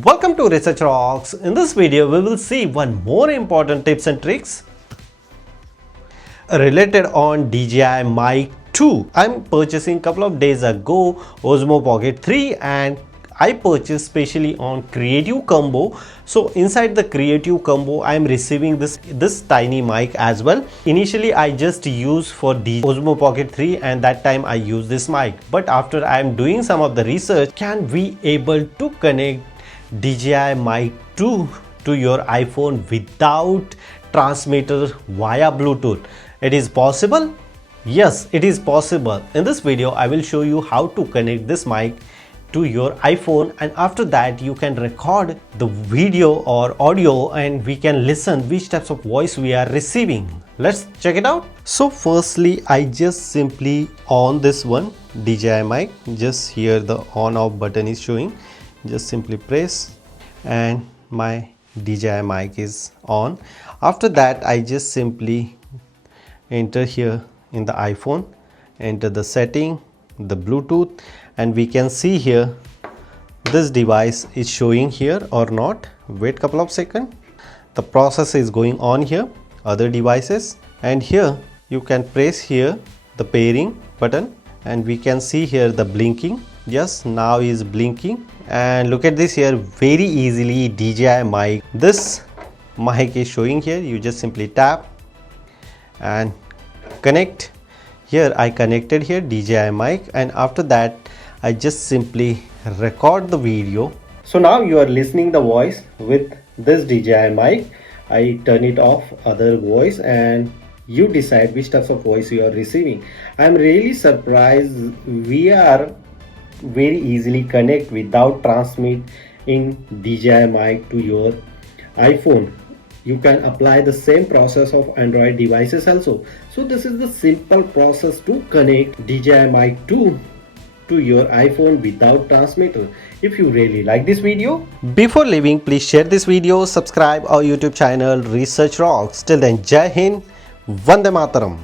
Welcome to Research Rocks. In this video, we will see one more important tips and tricks related on DJI Mic 2. I'm purchasing couple of days ago Osmo Pocket 3 and I purchased specially on Creative Combo. So inside the Creative Combo, I am receiving this tiny mic as well. Initially, I just used for the Osmo Pocket 3 and that time I use this mic. But after I am doing some of the research, can we able to connect DJI Mic 2 to your iPhone without transmitter via Bluetooth? It is possible? Yes, it is possible. In this video, I will show you how to connect this mic to your iPhone, and after that you can record the video or audio and we can listen which types of voice we are receiving. Let's check it out. So firstly, I just simply on this one DJI mic. Just here the on off button is showing. Just simply press and my DJI mic is on. After that, I just simply enter here in the iPhone, enter the setting, the Bluetooth, and we can see here this device is showing here or not. Wait couple of seconds. The process is going on here, other devices, and here you can press here the pairing button and we can see here the blinking. Yes, now is blinking, and look at this here, very easily DJI mic. This mic is showing here. You just simply tap and connect. Here I connected here DJI mic, and after that I just simply record the video. So now you are listening the voice with this DJI mic. I turn it off other voice and you decide which types of voice you are receiving. I'm really surprised we are very easily connect without transmit in DJI mic to your iPhone. You can apply the same process of Android devices also. So this is the simple process to connect DJI Mic 2 to your iPhone without transmitter. If you really like this video, before leaving, please share this video, subscribe our YouTube channel Research Rocks. Till then, Jai Hind, Vande Mataram.